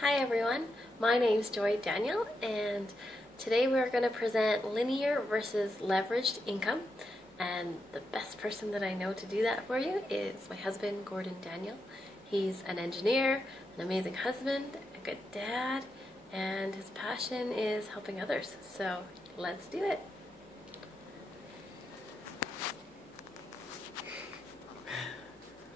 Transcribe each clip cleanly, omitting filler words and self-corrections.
Hi everyone, my name's Joy Daniel, and today we're going to present linear versus leveraged income. And the best person that I know to do that for you is my husband, Gordon Daniel. He's an engineer, an amazing husband, a good dad, and his passion is helping others. So let's do it.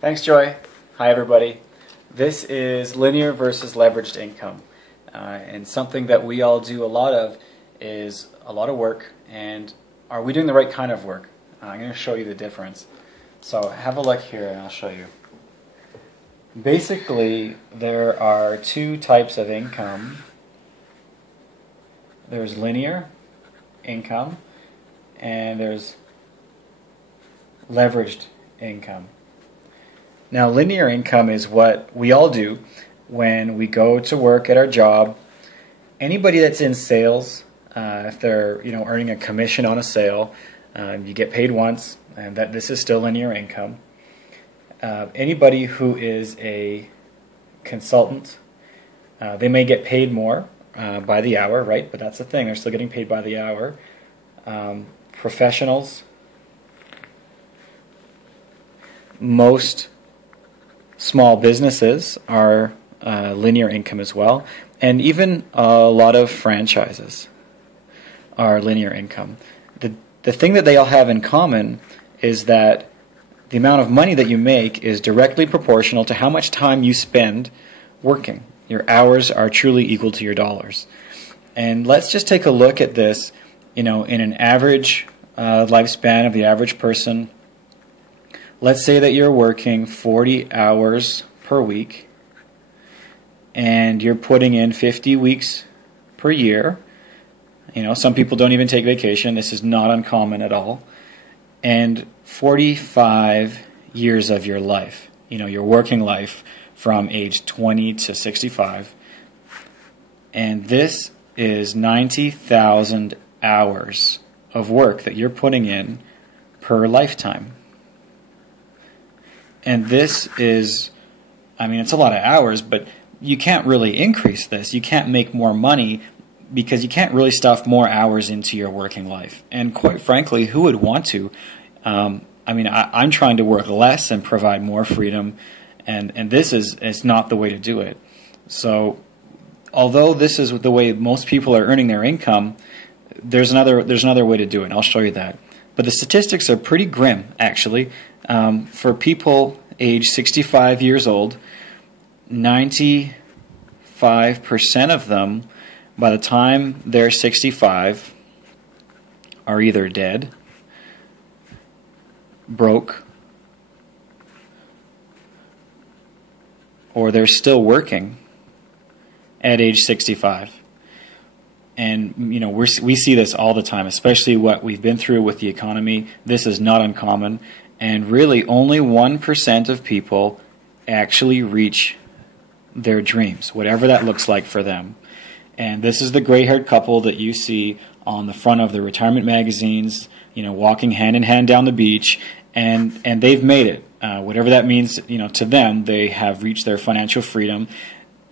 Thanks, Joy. Hi, everybody. This is linear versus leveraged income. And something that we all do a lot of is a lot of work. And are we doing the right kind of work? I'm going to show you the difference. So have a look here and I'll show you. Basically, there are two types of income. There's linear income and there's leveraged income. Now, linear income is what we all do when we go to work at our job. Anybody that's in sales, if they're earning a commission on a sale, you get paid once, and this is still linear income. Anybody who is a consultant, they may get paid more by the hour, right? But that's the thing; they're still getting paid by the hour. Professionals, most small businesses are linear income as well, and even a lot of franchises are linear income. The thing that they all have in common is that the amount of money that you make is directly proportional to how much time you spend working. Your hours are truly equal to your dollars. And let's just take a look at this, in an average lifespan of the average person. Let's say that you're working 40 hours per week and you're putting in 50 weeks per year. Some people don't even take vacation. This is not uncommon at all. And 45 years of your life, your working life from age 20 to 65. And this is 90,000 hours of work that you're putting in per lifetime. And this is, it's a lot of hours, but you can't really increase this. You can't make more money because you can't really stuff more hours into your working life. And quite frankly, who would want to? I'm trying to work less and provide more freedom, and this is not the way to do it. So although this is the way most people are earning their income, there's another way to do it, and I'll show you that. But the statistics are pretty grim, actually. For people age 65 years old, 95% of them, by the time they're 65, are either dead, broke, or they're still working at age 65. And we see this all the time, especially what we've been through with the economy. This is not uncommon, and really only 1% of people actually reach their dreams, whatever that looks like for them. And this is the gray-haired couple that you see on the front of the retirement magazines, walking hand in hand down the beach, and they've made it. Whatever that means, to them, they have reached their financial freedom,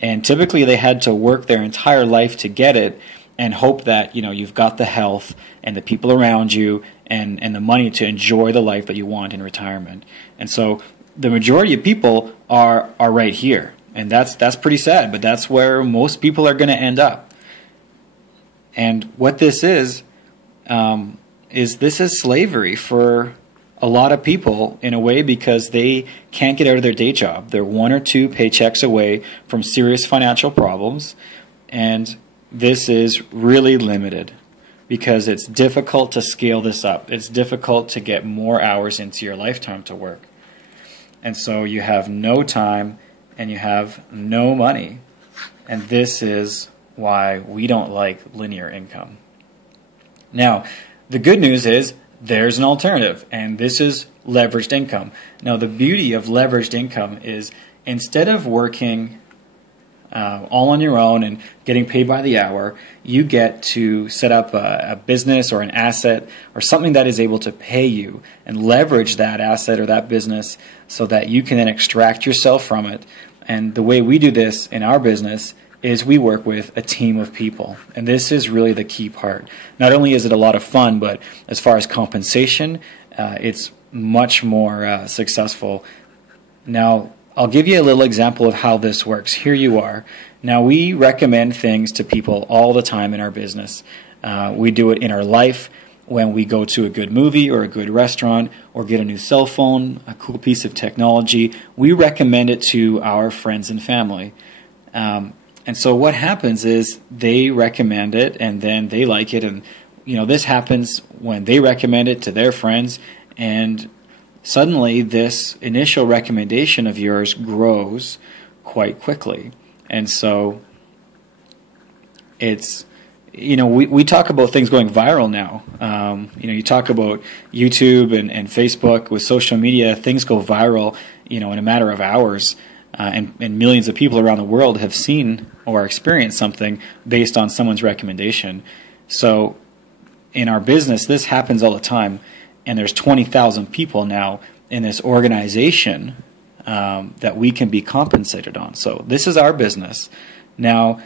and typically they had to work their entire life to get it, and hope that you've got the health and the people around you and the money to enjoy the life that you want in retirement. And so the majority of people are right here, and that's pretty sad, but that's where most people are going to end up. And what this is this is slavery for a lot of people in a way, because they can't get out of their day job. They're one or two paychecks away from serious financial problems, and this is really limited because it's difficult to scale this up. It's difficult to get more hours into your lifetime to work. And so you have no time and you have no money. And this is why we don't like linear income. Now, the good news is there's an alternative, and this is leveraged income. Now, the beauty of leveraged income is instead of working all on your own and getting paid by the hour, you get to set up a business or an asset or something that is able to pay you and leverage that asset or that business so that you can then extract yourself from it. And the way we do this in our business is we work with a team of people. And this is really the key part. Not only is it a lot of fun, but as far as compensation, it's much more successful. Now, I'll give you a little example of how this works. Here you are. Now, we recommend things to people all the time in our business. We do it in our life when we go to a good movie or a good restaurant or get a new cell phone, a cool piece of technology. We recommend it to our friends and family. And so what happens is they recommend it and then they like it. And, this happens when they recommend it to their friends. And suddenly this initial recommendation of yours grows quite quickly. And so it's, we talk about things going viral now. You talk about YouTube and Facebook with social media, things go viral, in a matter of hours. And millions of people around the world have seen or experienced something based on someone's recommendation. So in our business, this happens all the time. And there's 20,000 people now in this organization that we can be compensated on. So this is our business. Now,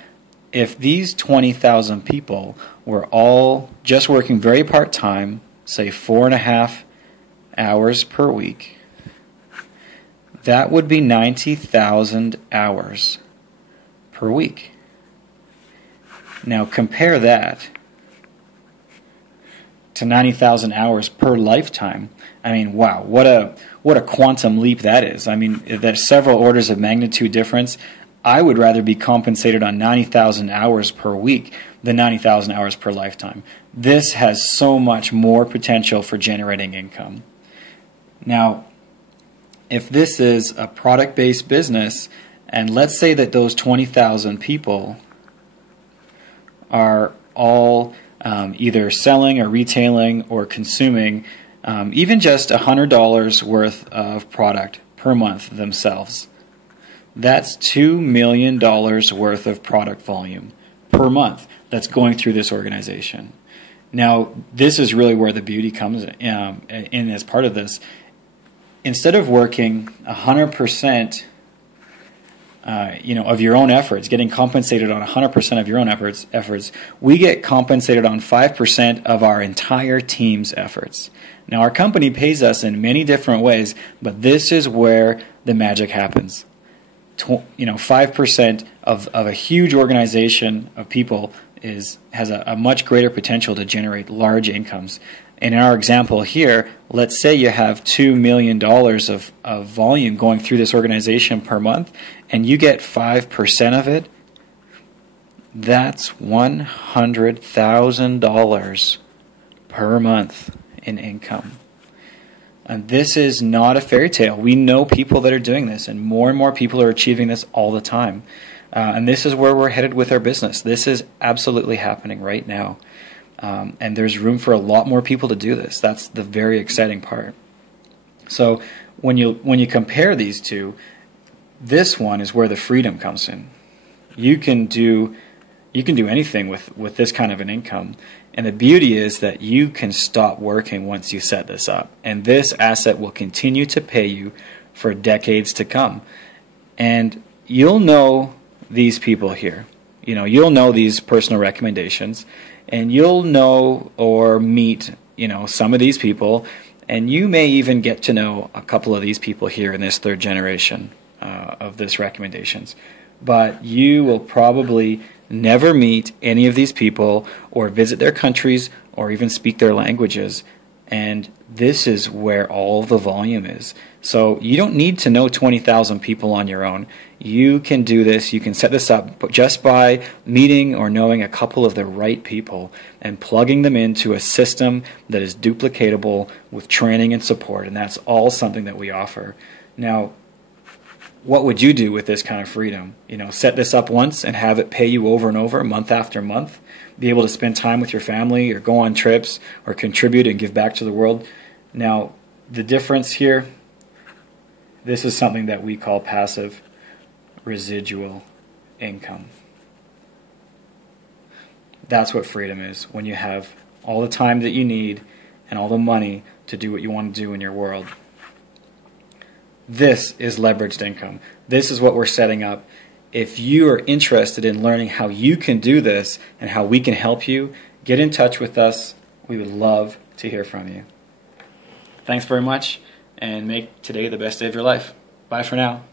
if these 20,000 people were all just working very part-time, say 4.5 hours per week, that would be 90,000 hours per week. Now compare that to 90,000 hours per lifetime. I mean, wow, what a quantum leap that is. I mean, there's several orders of magnitude difference. I would rather be compensated on 90,000 hours per week than 90,000 hours per lifetime. This has so much more potential for generating income. Now, if this is a product-based business, and let's say that those 20,000 people are all either selling or retailing or consuming even just $100 worth of product per month themselves, that's $2 million worth of product volume per month that's going through this organization. Now, this is really where the beauty comes in as part of this. Instead of working 100%, of your own efforts, getting compensated on 100% of your own efforts, we get compensated on 5% of our entire team's efforts. Now, our company pays us in many different ways, but this is where the magic happens. 5% of a huge organization of people has a much greater potential to generate large incomes. And in our example here, let's say you have $2 million of volume going through this organization per month, and you get 5% of it. That's $100,000 per month in income. And this is not a fairy tale. We know people that are doing this, and more people are achieving this all the time. And this is where we're headed with our business. This is absolutely happening right now. And there's room for a lot more people to do this. That's the very exciting part. So when you compare these two, this one is where the freedom comes in. You can do anything with this kind of an income. And the beauty is that you can stop working once you set this up. And this asset will continue to pay you for decades to come. And you'll know these people here. You'll know these personal recommendations. And you'll know or meet, some of these people. And you may even get to know a couple of these people here in this third generation of this recommendations. But you will probably never meet any of these people or visit their countries or even speak their languages. And this is where all the volume is. So you don't need to know 20,000 people on your own. You can do this. You can set this up just by meeting or knowing a couple of the right people and plugging them into a system that is duplicatable with training and support. And that's all something that we offer. Now, what would you do with this kind of freedom? Set this up once and have it pay you over and over, month after month. Be able to spend time with your family or go on trips or contribute and give back to the world. Now, the difference here, this is something that we call passive residual income. That's what freedom is, when you have all the time that you need and all the money to do what you want to do in your world. This is leveraged income. This is what we're setting up. If you are interested in learning how you can do this and how we can help you, get in touch with us. We would love to hear from you. Thanks very much, and make today the best day of your life. Bye for now.